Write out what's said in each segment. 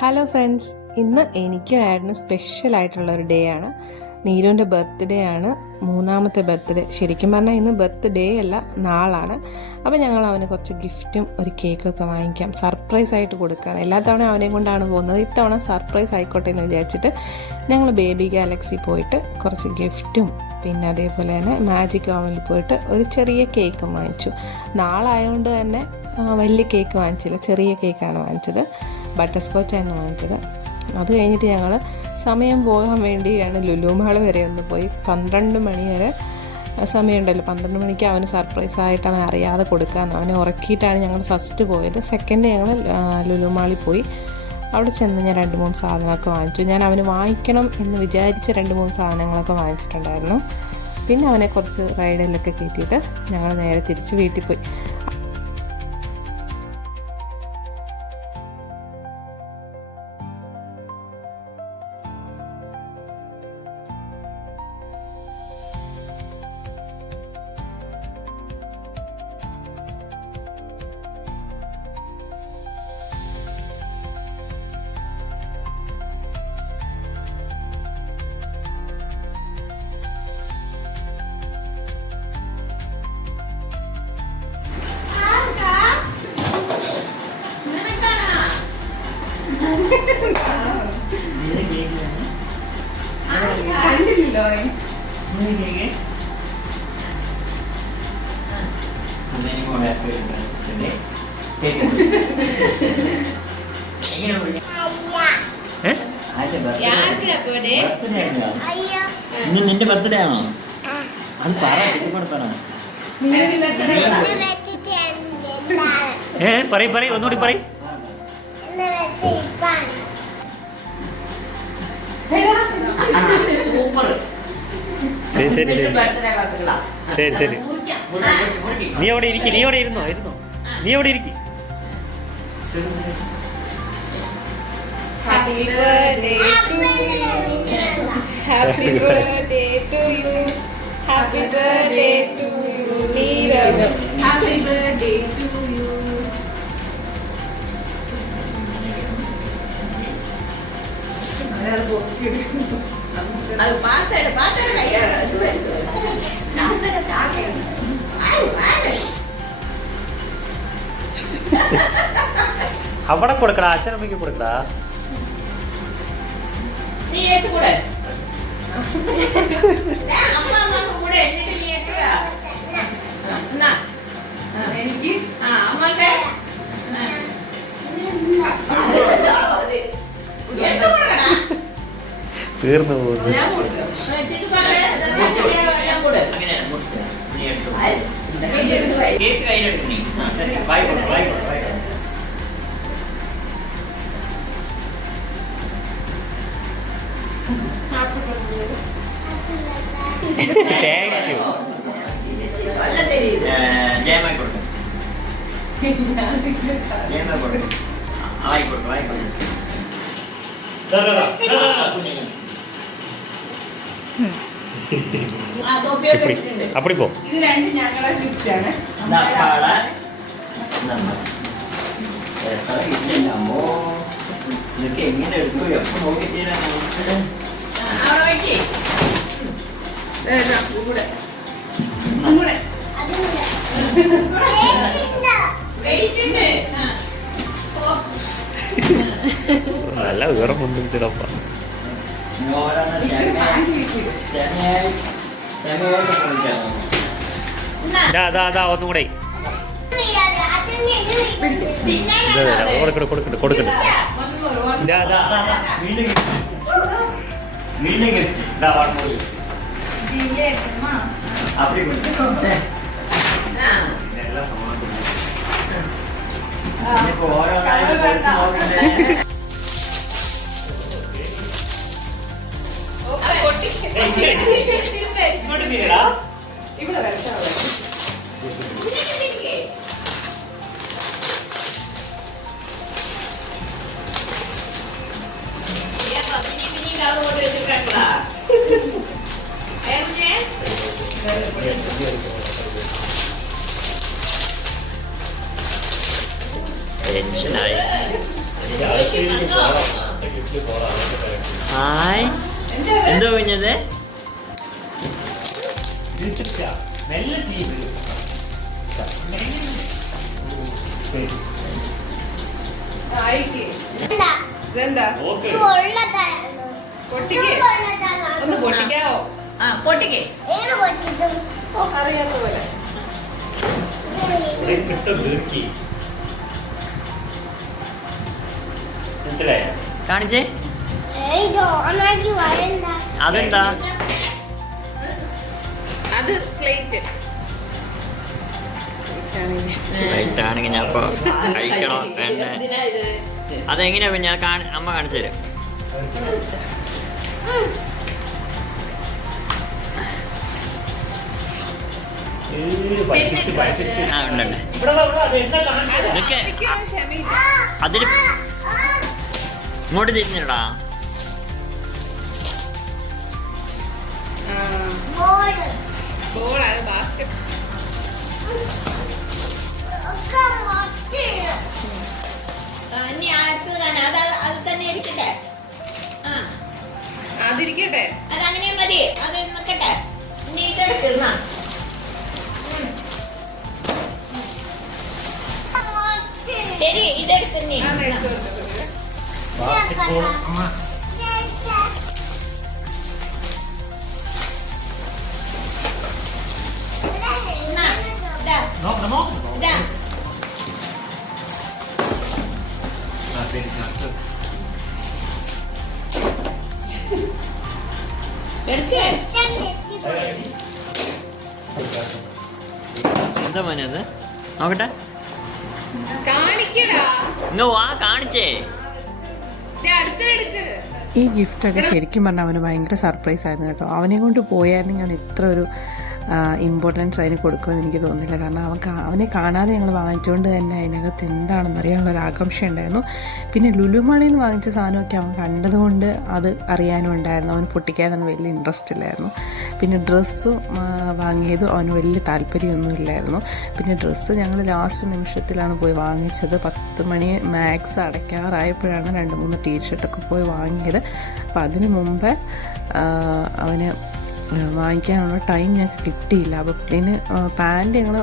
Hello friends, ഇന്ന് എനിക്കും ആയിരുന്നു സ്പെഷ്യലായിട്ടുള്ളൊരു ഡേ ആണ്. നീരുവിൻ്റെ ബർത്ത്ഡേ ആണ്, മൂന്നാമത്തെ ബർത്ത്ഡേ. ശരിക്കും പറഞ്ഞാൽ ഇന്ന് ബർത്ത്ഡേ അല്ല, നാളാണ്. അപ്പോൾ ഞങ്ങൾ അവന് കുറച്ച് ഗിഫ്റ്റും ഒരു കേക്കൊക്കെ വാങ്ങിക്കാം, സർപ്രൈസ് ആയിട്ട് കൊടുക്കാൻ. എല്ലാ തവണ അവനെയും കൊണ്ടാണ് പോകുന്നത്, ഇത്തവണ സർപ്രൈസ് ആയിക്കോട്ടെ എന്ന് വിചാരിച്ചിട്ട് ഞങ്ങൾ ബേബി ഗാലക്സി പോയിട്ട് കുറച്ച് ഗിഫ്റ്റും പിന്നെ അതേപോലെ തന്നെ മാജിക് ഓവനിൽ പോയിട്ട് ഒരു ചെറിയ കേക്കും വാങ്ങിച്ചു. നാളായതുകൊണ്ട് തന്നെ വലിയ കേക്ക് വാങ്ങിച്ചില്ല, ചെറിയ കേക്കാണ് വാങ്ങിച്ചത്. ബട്ടർ സ്കോച്ചായിരുന്നു വാങ്ങിച്ചത്. അത് കഴിഞ്ഞിട്ട് ഞങ്ങൾ സമയം പോകാൻ വേണ്ടിയാണ് ലുലു മാൾ വരെ ഒന്ന് പോയി. 12 മണി വരെ സമയമുണ്ടല്ലോ, 12 മണിക്ക് അവന് സർപ്രൈസായിട്ട് അവൻ അറിയാതെ കൊടുക്കാമെന്ന്. അവനെ ഉറക്കിയിട്ടാണ് ഞങ്ങൾ ഫസ്റ്റ് പോയത്. സെക്കൻഡ് ഞങ്ങൾ ലുലു മാളിൽ പോയി. അവിടെ ചെന്ന് ഞാൻ 2-3 സാധനമൊക്കെ വാങ്ങിച്ചു. ഞാൻ അവന് വാങ്ങിക്കണം എന്ന് വിചാരിച്ച 2-3 സാധനങ്ങളൊക്കെ വാങ്ങിച്ചിട്ടുണ്ടായിരുന്നു. പിന്നെ അവനെ കുറച്ച് റൈഡിലൊക്കെ കയറ്റിയിട്ട് ഞങ്ങൾ നേരെ തിരിച്ച് വീട്ടിൽ പോയി. നിന്റെ ബർത്ത്ഡേ ആണോ? അത് പറ, ശരിക്കൂടെ പറ. പറയ് ഒന്നുകൂടി പറയ്. സൂപ്പർ. ശരി ശരി ശരി ശരി. നീ അവിടെ ഇരിക്കും, നീ അവിടെ ഇരുന്നോ, നീ അവിടെ ഇരിക്കും. Happy birthday to you. Happy birthday to you. Happy birthday to you, Neerav. Happy birthday to you. അത് പാത്തയുടെ കയ്യാണ്. അവിടെ കൊടുക്കടാ, അച്ഛനമ്മയ്ക്ക് കൊടുക്കടാ. നീ ഏറ്റുകൂടെ അമ്മ കൂടെ എന്നിട്ട് നീ ഏറ്റുക. എനിക്ക് അമ്മന്റെ തീർന്നു പോകുന്നു. Thank you. ജയമായി കൊടുക്കും, ജയമായി കൊടുക്കും. ആയിക്കോട്ടെ. അപ്പടി പോ. ഇത് രണ്ടും ഞങ്ങളുടെ ഗിഫ്റ്റ് ആണ്. ഇതൊക്കെ എങ്ങനെ എടുക്കും, എപ്പോ നോക്കി തീരാൻ നല്ല വേറെ മുണ്ടും ചിലപ്പ. ഒന്നും കൂടെ കൊടുക്കണ്ട. ഓരോ കാര്യം ഇവിടെ വരച്ചാൽ ടെൻഷനായി. ഹായ് എന്തോ കുഞ്ഞത് ഇതെന്താ പൊട്ടിക്ക് ഒന്ന് പൊട്ടിക്കാവോ പൊട്ടിക്കേ അറിയാത്ത പോലെ മനസ്സിലായോ? കാണിച്ചേ അതെന്താ അത് സ്ലേറ്റ് ആണെങ്കിൽ ഞാൻ ഇപ്പൊ കഴിക്കണോ എന്നെ അതെങ്ങനെയാ ഞാൻ അമ്മ കാണിച്ചു തരും. ആ ഉണ്ടല്ലേ ഇതൊക്കെ അതിന് ഇങ്ങോട്ട് തിരിഞ്ഞിടാ. ബോൾ അത് ബാസ്കറ്റ് ഇനി അടുത്തത് കാണാം. അത് തന്നെ ഇരിക്കട്ടെ. അതിരിക്കട്ടെ. അതങ്ങനെ മതി. അത് നിൽക്കട്ടെ. ഇനി ഇതെടുക്കുന്ന ശരി ഇതെടുക്കുന്നേ. എന്താ മോനെ അത് നോക്കട്ടെ. കാണിക്കടാ. ഇങ്ങ് വാ കാണിച്ചേ. അടുത്തെടുക്ക്. ഈ ഗിഫ്റ്റൊക്കെ ശരിക്കും പറഞ്ഞാൽ അവന് ഭയങ്കര സർപ്രൈസ് ആയിരുന്നു കേട്ടോ. അവനെ കൊണ്ട് പോയായിരുന്നു ഞാൻ ഇത്ര ഒരു ഇമ്പോർട്ടൻസ് അതിന് കൊടുക്കുമെന്ന് എനിക്ക് തോന്നുന്നില്ല. കാരണം അവനെ കാണാതെ ഞങ്ങൾ വാങ്ങിച്ചുകൊണ്ട് തന്നെ അതിനകത്ത് എന്താണെന്ന് അറിയാനുള്ളൊരു ആകാംക്ഷ ഉണ്ടായിരുന്നു. പിന്നെ ലുലുമാളിൽ നിന്ന് വാങ്ങിച്ച സാധനമൊക്കെ അവൻ കണ്ടതുകൊണ്ട് അത് അറിയാനും ഉണ്ടായിരുന്നു. അവന് പൊട്ടിക്കാനൊന്നും വലിയ ഇൻട്രസ്റ്റ് ഇല്ലായിരുന്നു. പിന്നെ ഡ്രസ്സ് വാങ്ങിയതും അവന് വലിയ താല്പര്യമൊന്നും ഇല്ലായിരുന്നു. പിന്നെ ഡ്രസ്സ് ഞങ്ങൾ ലാസ്റ്റ് നിമിഷത്തിലാണ് പോയി വാങ്ങിച്ചത്. 10 മണി മാക്സ് അടയ്ക്കാറായപ്പോഴാണ് 2-3 ടീഷർട്ടൊക്കെ പോയി വാങ്ങിയത്. അപ്പോൾ അതിന് മുമ്പേ അവന് വാങ്ങിക്കാനുള്ള ടൈം ഞങ്ങൾക്ക് കിട്ടിയില്ല. അപ്പോൾ ഇതിന് പാൻറ്റ് ഞങ്ങൾ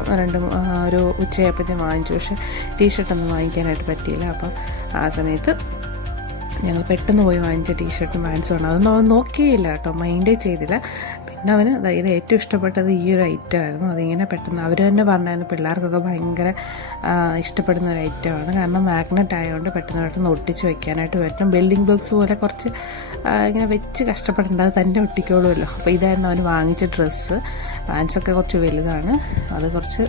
ഒരു ഉച്ചയായപ്പോഴത്തേക്കും വാങ്ങിച്ചു. പക്ഷേ ടീഷർട്ടൊന്നും വാങ്ങിക്കാനായിട്ട് പറ്റിയില്ല. അപ്പോൾ ആ സമയത്ത് ഞങ്ങൾ പെട്ടെന്ന് പോയി വാങ്ങിച്ച ടീഷർട്ടും പാൻസും ആണ്. അതൊന്നും അവൻ നോക്കിയില്ല കേട്ടോ, മൈൻഡേ ചെയ്തില്ല. പിന്നെ അവന് ഇത് ഏറ്റവും ഇഷ്ടപ്പെട്ടത് ഈ ഒരു ഐറ്റം ആയിരുന്നു. അതിങ്ങനെ പെട്ടെന്ന് അവർ തന്നെ പറഞ്ഞായിരുന്നു പിള്ളേർക്കൊക്കെ ഭയങ്കര ഇഷ്ടപ്പെടുന്ന ഒരു ഐറ്റമാണ്. കാരണം മാഗ്നറ്റ് ആയതുകൊണ്ട് പെട്ടെന്ന് ഒട്ടിച്ച് വെക്കാനായിട്ട് പറ്റും. ബിൽഡിംഗ് ബ്ലോക്സ് പോലെ കുറച്ച് ഇങ്ങനെ വെച്ച് കഷ്ടപ്പെടേണ്ട, അത് തന്നെ ഒട്ടിക്കോളുമല്ലോ. അപ്പോൾ ഇതായിരുന്നു അവന് വാങ്ങിച്ച ഡ്രസ്സ്. പാൻസൊക്കെ കുറച്ച് വലുതാണ്, അത് കുറച്ച്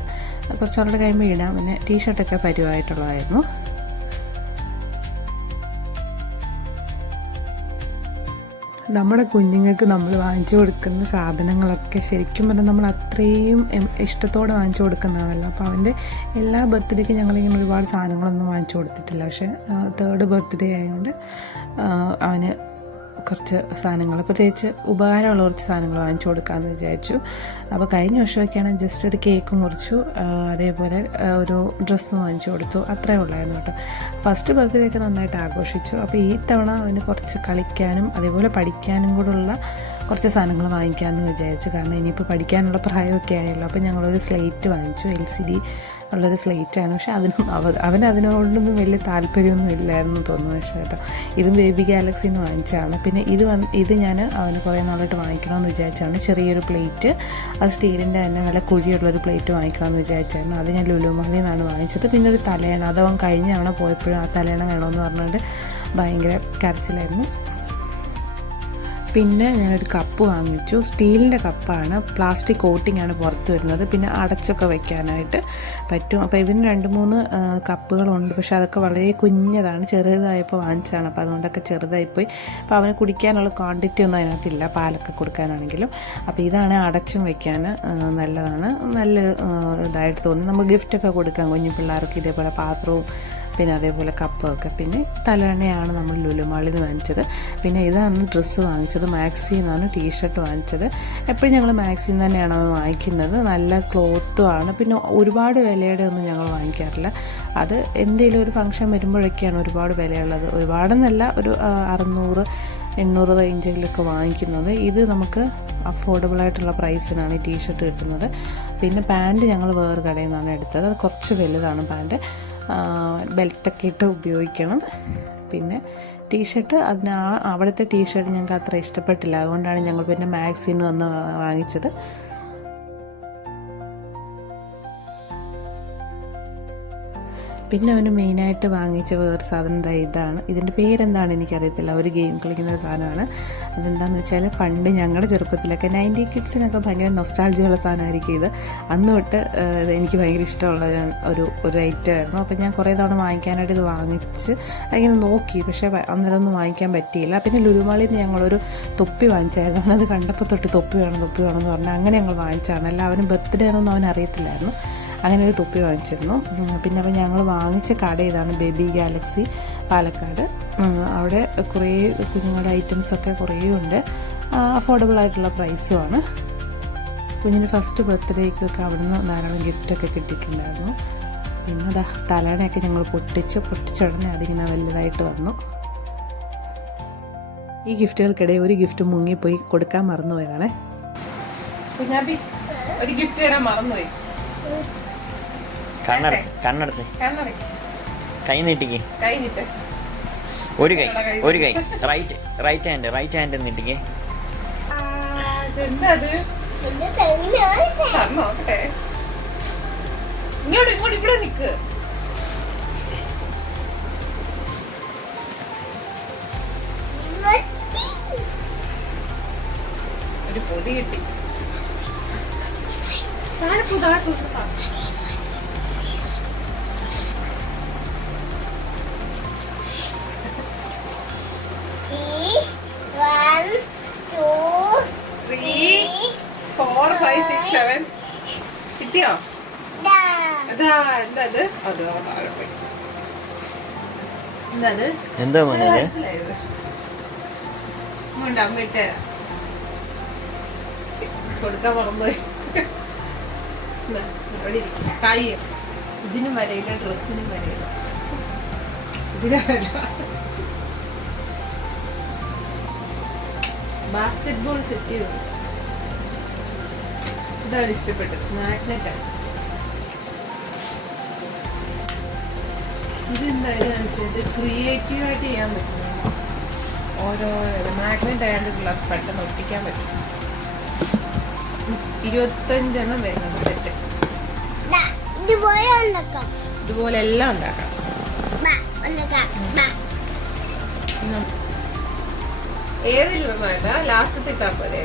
അവരുടെ കഴിയുമ്പോൾ ഇടാം. പിന്നെ ടീഷർട്ടൊക്കെ പരുവായിട്ടുള്ളതായിരുന്നു. നമ്മുടെ കുഞ്ഞുങ്ങൾക്ക് നമ്മൾ വാങ്ങിച്ചു കൊടുക്കുന്ന സാധനങ്ങളൊക്കെ ശരിക്കും പറഞ്ഞാൽ നമ്മൾ അത്രയും ഇഷ്ടത്തോടെ വാങ്ങിച്ചു കൊടുക്കുന്നതാണല്ലോ. അപ്പോൾ അവൻ്റെ എല്ലാ ബർത്ത്ഡേക്കും ഞങ്ങളിങ്ങനെ ഒരുപാട് സാധനങ്ങളൊന്നും വാങ്ങിച്ചു കൊടുത്തിട്ടില്ല. പക്ഷേ 3rd ബർത്ത്ഡേ ആയതുകൊണ്ട് അവന് കുറച്ച് സാധനങ്ങൾ, പ്രത്യേകിച്ച് ഉപകാരമുള്ള കുറച്ച് സാധനങ്ങൾ വാങ്ങിച്ചു കൊടുക്കാമെന്ന് വിചാരിച്ചു. അപ്പോൾ കഴിഞ്ഞ വർഷമൊക്കെയാണ് ജസ്റ്റ് ഒരു കേക്ക് മുറിച്ചു, അതേപോലെ ഒരു ഡ്രസ്സ് വാങ്ങിച്ചു കൊടുത്തു, അത്രേ ഉള്ളായിരുന്നു കേട്ടോ. ഫസ്റ്റ് ബർത്ത്ഡേ ഒക്കെ നന്നായിട്ട് ആഘോഷിച്ചു. അപ്പോൾ ഈ തവണ അവന് കുറച്ച് കളിക്കാനും അതേപോലെ പഠിക്കാനും കൂടെയുള്ള കുറച്ച് സാധനങ്ങൾ വാങ്ങിക്കാമെന്ന് വിചാരിച്ചു. കാരണം ഇനിയിപ്പോൾ പഠിക്കാനുള്ള പ്രായമൊക്കെ ആയല്ലോ. അപ്പോൾ ഞങ്ങളൊരു സ്ലേറ്റ് വാങ്ങിച്ചു, LCD ഉള്ളൊരു സ്ലേറ്റാണ്. പക്ഷെ അതിനോടൊന്നും വലിയ താല്പര്യമൊന്നും ഇല്ലായിരുന്നു തോന്നുന്നു. പക്ഷേ കേട്ടോ, ഇതും ബേബി ഗാലക്സിയിൽ നിന്ന് വാങ്ങിച്ചതാണ്. പിന്നെ ഇത് ഞാൻ അവന് കുറേ നാളായിട്ട് വാങ്ങിക്കണമെന്ന് വിചാരിച്ചാണ്. ചെറിയൊരു പ്ലേറ്റ്, അത് സ്റ്റീലിൻ്റെ തന്നെ നല്ല കുഴിയുള്ളൊരു പ്ലേറ്റ് വാങ്ങിക്കണമെന്ന് വിചാരിച്ചായിരുന്നു. അത് ഞാൻ ലുലുമാളിൽ നിന്നാണ് വാങ്ങിച്ചത്. പിന്നെ ഒരു തലയണ, അതവൻ കഴിഞ്ഞ തവണ പോയപ്പോഴും ആ തലയണ വേണമെന്ന് പറഞ്ഞുകൊണ്ട് ഭയങ്കര കരച്ചിലായിരുന്നു. പിന്നെ ഞാനൊരു കപ്പ് വാങ്ങിച്ചു, സ്റ്റീലിൻ്റെ കപ്പാണ്, പ്ലാസ്റ്റിക് കോട്ടിങ്ങാണ് പുറത്ത് വരുന്നത്. പിന്നെ അടച്ചൊക്കെ വെക്കാനായിട്ട് പറ്റും. അപ്പോൾ ഇതിന് 2-3 കപ്പുകളുണ്ട്. പക്ഷേ അതൊക്കെ വളരെ കുഞ്ഞതാണ്, ചെറുതായപ്പോൾ വാങ്ങിച്ചതാണ്. അപ്പോൾ അതുകൊണ്ടൊക്കെ ചെറുതായിപ്പോയി. അപ്പോൾ അവന് കുടിക്കാനുള്ള ക്വാണ്ടിറ്റി ഒന്നും അതിനകത്തില്ല, പാലൊക്കെ കൊടുക്കാനാണെങ്കിലും. അപ്പോൾ ഇതാണ് അടച്ചും വയ്ക്കാൻ നല്ലതാണ്, നല്ലൊരു ഇതായിട്ട് തോന്നി. നമുക്ക് ഗിഫ്റ്റൊക്കെ കൊടുക്കാം കുഞ്ഞു പിള്ളേർക്ക്. ഇതേപോലെ പാത്രവും പിന്നെ അതേപോലെ കപ്പൊക്കെ. പിന്നെ തലയണയാണ് നമ്മൾ ലുലുമാളിൽ നിന്ന് വാങ്ങിച്ചത്. പിന്നെ ഇതാണ് ഡ്രസ്സ് വാങ്ങിച്ചത്, മാക്സിയിൽ നിന്നാണ് ടീഷർട്ട് വാങ്ങിച്ചത്. എപ്പോഴും ഞങ്ങൾ മാക്സിയിൽ നിന്ന് തന്നെയാണ് വാങ്ങിക്കുന്നത്. നല്ല ക്ലോത്തും ആണ്. പിന്നെ ഒരുപാട് വിലയുടെ ഒന്നും ഞങ്ങൾ വാങ്ങിക്കാറില്ല. അത് എന്തെങ്കിലും ഒരു ഫംഗ്ഷൻ വരുമ്പോഴൊക്കെയാണ് ഒരുപാട് വിലയുള്ളത്. ഒരുപാടെന്നല്ല, ഒരു 600-800 റേഞ്ചിലൊക്കെ വാങ്ങിക്കുന്നത്. ഇത് നമുക്ക് അഫോർഡബിളായിട്ടുള്ള പ്രൈസിനാണ് ഈ ടീഷർട്ട് കിട്ടുന്നത്. പിന്നെ പാൻറ്റ് ഞങ്ങൾ വേറെ കടയിൽ നിന്നാണ് എടുത്തത്. അത് കുറച്ച് വലുതാണ് പാൻറ്റ്, ബെൽറ്റൊക്കെ ഇട്ട് ഉപയോഗിക്കണം. പിന്നെ ടീഷർട്ട് അവിടുത്തെ ടീഷർട്ട് ഞങ്ങൾക്ക് അത്ര ഇഷ്ടപ്പെട്ടില്ല. അതുകൊണ്ടാണ് ഞങ്ങൾ പിന്നെ മാക്സിൽ നിന്ന് വന്ന് വാങ്ങിച്ചത്. പിന്നെ അവന് മെയിനായിട്ട് വാങ്ങിച്ച വേറെ സാധനം ഇതാണ്. ഇതിൻ്റെ പേരെന്താണ് എനിക്കറിയത്തില്ല. ഒരു ഗെയിം കളിക്കുന്ന സാധനമാണ്. അതെന്താണെന്ന് വെച്ചാൽ പണ്ട് ഞങ്ങളുടെ ചെറുപ്പത്തിലൊക്കെ 90 കിഡ്സിനൊക്കെ ഭയങ്കര നൊസ്റ്റാൾജിയുള്ള സാധനമായിരിക്കും ഇത്. അന്ന് തൊട്ട് എനിക്ക് ഭയങ്കര ഇഷ്ടമുള്ള ഒരു ഐറ്റമായിരുന്നു. അപ്പോൾ ഞാൻ കുറേ തവണ വാങ്ങിക്കാനായിട്ട് ഇത് വാങ്ങിച്ച് അങ്ങനെ നോക്കി, പക്ഷേ അന്നേരം ഒന്നും വാങ്ങിക്കാൻ പറ്റിയില്ല. പിന്നെ ലുലുമാളിൽ നിന്ന് ഞങ്ങളൊരു തൊപ്പി വാങ്ങിച്ചായിരുന്നു. അവനത് കണ്ടപ്പോൾ തൊട്ട് തൊപ്പി വേണമെന്ന് പറഞ്ഞാൽ അങ്ങനെ ഞങ്ങൾ വാങ്ങിച്ചാണ്. അല്ല അവന് ബർത്ത്ഡേ എന്നൊന്നും അവൻ അറിയത്തില്ലായിരുന്നു. അങ്ങനെ ഒരു തൊപ്പി വാങ്ങിച്ചിരുന്നു. പിന്നെ അപ്പോൾ ഞങ്ങൾ വാങ്ങിച്ച കട ഇതാണ്, ബേബി ഗാലക്സി പാലക്കാട്. അവിടെ കുറേ കുഞ്ഞുങ്ങളുടെ ഐറ്റംസൊക്കെ കുറേ ഉണ്ട്. അഫോർഡബിൾ ആയിട്ടുള്ള പ്രൈസുമാണ്. കുഞ്ഞിന് ഫസ്റ്റ് ബർത്ത്ഡേക്കൊക്കെ അവിടെ നിന്ന് ധാരാളം ഗിഫ്റ്റൊക്കെ കിട്ടിയിട്ടുണ്ടായിരുന്നു. പിന്നെ തലയണയൊക്കെ ഞങ്ങൾ പൊട്ടിച്ചുടനെ അതിങ്ങനെ വലുതായിട്ട് വന്നു. ഈ ഗിഫ്റ്റുകൾക്കിടെ ഒരു ഗിഫ്റ്റ് മുങ്ങിപ്പോയി, കൊടുക്കാൻ മറന്നുപോയതാണേ. കുഞ്ഞാപ്പി ഒരു ഗിഫ്റ്റ് തരാൻ മറന്നുപോയി. കണ്ണടച്ച് കൈ നീട്ടിക്കേ. ഒരു കൈ റൈറ്റ് ഹാൻഡ് നീട്ടിക്കേ. നോക്കട്ടെ, ഇങ്ങോട്ട് ഇവിടെ നിക്ക്. ഒരു പൊതി കിട്ടി. കിട്ടിയോ? എന്താ മോനെ അമ്മ ഇട്ടുതരാം. കൊടുക്കാൻ മറന്നുപോയി. കൈ ഇതിനും വരയില്ല, ഡ്രസ്സിനും വരയില്ല. ബാസ്കറ്റ് ബോൾ സെറ്റ് ചെയ്തു. ഇതാണ് ഇഷ്ടപ്പെട്ടത്, മാഗ്നറ്റാണ്. ഇതെന്തായാലും ക്രിയേറ്റീവായിട്ട് ചെയ്യാൻ പറ്റും. ഓരോ മാഗ്നറ്റ് ആയതുകൊണ്ട് പെട്ടെന്ന് ഒട്ടിക്കാൻ പറ്റും. 25 വരുന്നത് സെറ്റ്. ഇതുപോലെ എല്ലാം ഉണ്ടാക്കാം. ഏതിലൊന്നല്ല, ലാസ്റ്റത്തെ ഇട്ടാ പോലെ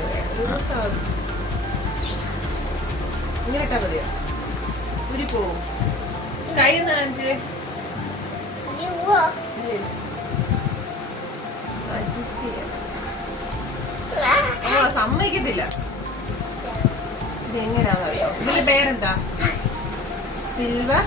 ഇങ്ങനെ ഇട്ടാ മതിയോ? ഉരി പോവും. കൈ കാണിച്ച് അഡ്ജസ്റ്റ് ചെയ്യാം. സമ്മതിക്കത്തില്ല. ഇത് എങ്ങനെയാണെന്നറിയോ? ഇതിന്റെ പേരെന്താ? സിൽവർ